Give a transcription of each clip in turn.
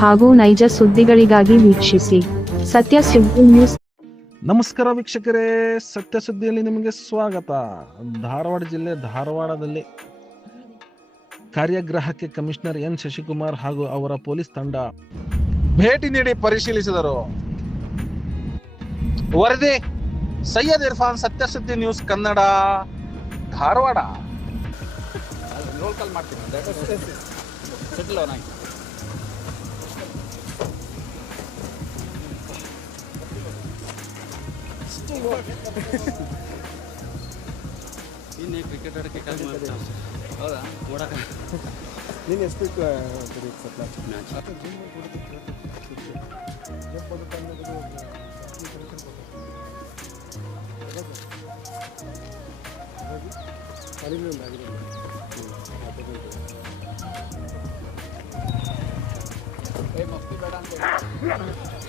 ಹಾಗೂ ನೈಜ ಸುದ್ದಿಗಳಿಗಾಗಿ ವೀಕ್ಷಿಸಿ ಸತ್ಯ ಸುದ್ದಿ ನ್ಯೂಸ್. ನಮಸ್ಕಾರ ವೀಕ್ಷಕರೇ, ಸತ್ಯ ಸುದ್ದಿಯಲ್ಲಿ ನಿಮಗೆ ಸ್ವಾಗತ. ಧಾರವಾಡ ಜಿಲ್ಲೆ ಧಾರವಾಡದಲ್ಲಿ ಕಾರ್ಯಗ್ರಹಕ್ಕೆ ಕಮಿಷನರ್ ಎನ್ ಶಶಿಕುಮಾರ್ ಹಾಗೂ ಅವರ ಪೊಲೀಸ್ ತಂಡ ಭೇಟಿ ನೀಡಿ ಪರಿಶೀಲಿಸಿದರು. ವರದಿ Syed Irfan Satya Suddi news Kannada, Dharwad. Roll call ಮಾಡ್ತೀನಿ ಸೆಟ್ಲ್ ಅವನಾಗಿ ಇನ್ನೇ ಕ್ರಿಕೆಟ್ ಆಡೋಕ್ಕೆ ಕಾಲ್ ಮಾಡ್ತಾರೆ ಹೌದಾ ನೋಡಕ ನೀನು ಎಷ್ಟು ಸತ್ಲ ಮ್ಯಾಚ್ hemos liberando. Gracias.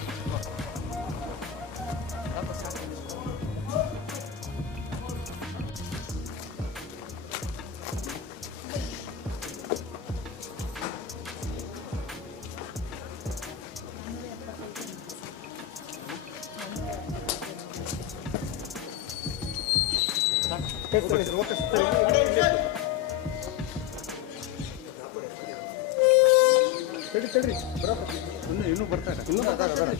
ಮಸ್ತಿ ಬೇಡ ಅಂತ ಇನ್ನು ಇನ್ನೂ ಬರ್ತಾರೆ ಇನ್ನೂ ಬರ್ತಾರೆ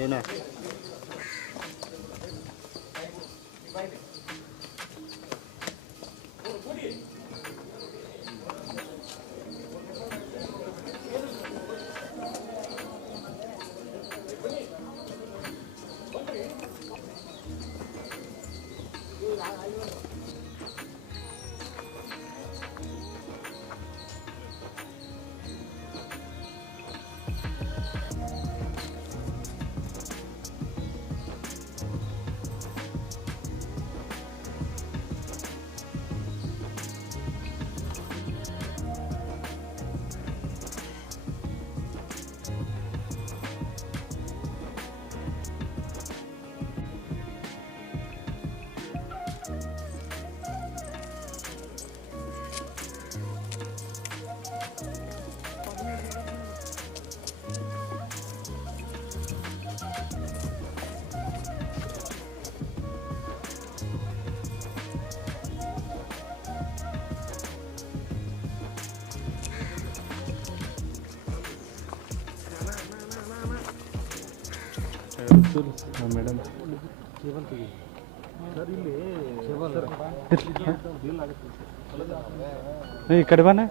ಏನ ಮೇಡಮ್ ಈ ಕಡಿಮೆ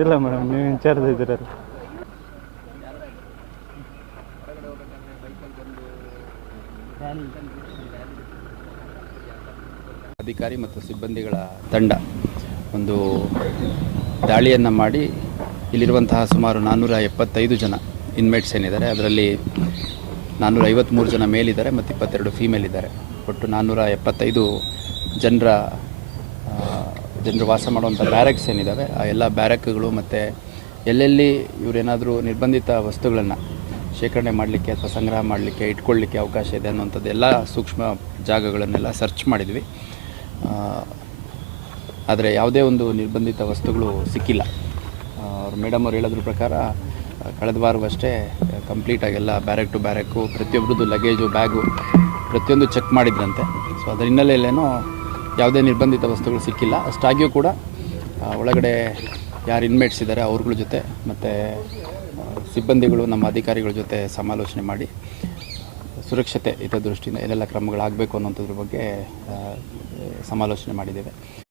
ಇಲ್ಲ ಮೇಡಮ್ ನೀವು ಇನ್ಚಾರ್ಜ್ ಇದ್ದೀರ ಅಧಿಕಾರಿ ಮತ್ತು ಸಿಬ್ಬಂದಿಗಳ ತಂಡ ಒಂದು ದಾಳಿಯನ್ನು ಮಾಡಿ ಇಲ್ಲಿರುವಂತಹ ಸುಮಾರು ನಾನ್ನೂರ ಎಪ್ಪತ್ತೈದು ಜನ ಇನ್ಮೇಟ್ಸ್ ಏನಿದ್ದಾರೆ, ಅದರಲ್ಲಿ ನಾನ್ನೂರ ಐವತ್ತ್ಮೂರು ಜನ ಮೇಲಿದ್ದಾರೆ ಮತ್ತು ಇಪ್ಪತ್ತೆರಡು ಫೀಮೇಲ್ ಇದ್ದಾರೆ. ಒಟ್ಟು ನಾನ್ನೂರ ಎಪ್ಪತ್ತೈದು ಜನರ ಜನರು ವಾಸ ಮಾಡುವಂಥ ಬ್ಯಾರಕ್ಸ್ ಏನಿದ್ದಾವೆ, ಆ ಎಲ್ಲ ಬ್ಯಾರಕ್ಗಳು ಮತ್ತು ಎಲ್ಲೆಲ್ಲಿ ಇವರೇನಾದರೂ ನಿರ್ಬಂಧಿತ ವಸ್ತುಗಳನ್ನು ಶೇಖರಣೆ ಮಾಡಲಿಕ್ಕೆ ಅಥವಾ ಸಂಗ್ರಹ ಮಾಡಲಿಕ್ಕೆ, ಇಟ್ಕೊಳ್ಳಿಕ್ಕೆ ಅವಕಾಶ ಇದೆ ಅನ್ನುವಂಥದ್ದು ಎಲ್ಲ ಸೂಕ್ಷ್ಮ ಜಾಗಗಳನ್ನೆಲ್ಲ ಸರ್ಚ್ ಮಾಡಿದ್ವಿ. ಆದರೆ ಯಾವುದೇ ಒಂದು ನಿರ್ಬಂಧಿತ ವಸ್ತುಗಳು ಸಿಕ್ಕಿಲ್ಲ. ಅವ್ರು ಮೇಡಮ್ ಅವ್ರು ಹೇಳೋದ್ರ ಪ್ರಕಾರ ಕಳೆದ ವಾರವಷ್ಟೇ ಅಷ್ಟೇ ಎಲ್ಲ ಬ್ಯಾರೆಕ್ ಟು ಬ್ಯಾರೆಕ್ಕು ಪ್ರತಿಯೊಬ್ಬರದ್ದು ಲಗೇಜು ಬ್ಯಾಗು ಪ್ರತಿಯೊಂದು ಚೆಕ್ ಮಾಡಿದ್ರಂತೆ. ಸೊ ಅದರ ಹಿನ್ನೆಲೆಯಲ್ಲೇನೋ ಯಾವುದೇ ನಿರ್ಬಂಧಿತ ವಸ್ತುಗಳು ಸಿಕ್ಕಿಲ್ಲ. ಅಷ್ಟಾಗಿಯೂ ಕೂಡ ಒಳಗಡೆ ಯಾರು ಇನ್ಮೇಟ್ಸ್ ಇದ್ದಾರೆ ಅವ್ರಗಳ ಜೊತೆ ಮತ್ತು ಸಿಬ್ಬಂದಿಗಳು, ನಮ್ಮ ಅಧಿಕಾರಿಗಳ ಜೊತೆ ಸಮಾಲೋಚನೆ ಮಾಡಿ, ಸುರಕ್ಷತೆ ಹಿತದೃಷ್ಟಿಯಿಂದ ಏನೆಲ್ಲ ಕ್ರಮಗಳಾಗಬೇಕು ಅನ್ನೋಂಥದ್ರ ಬಗ್ಗೆ ಸಮಾಲೋಚನೆ ಮಾಡಿದ್ದೇವೆ.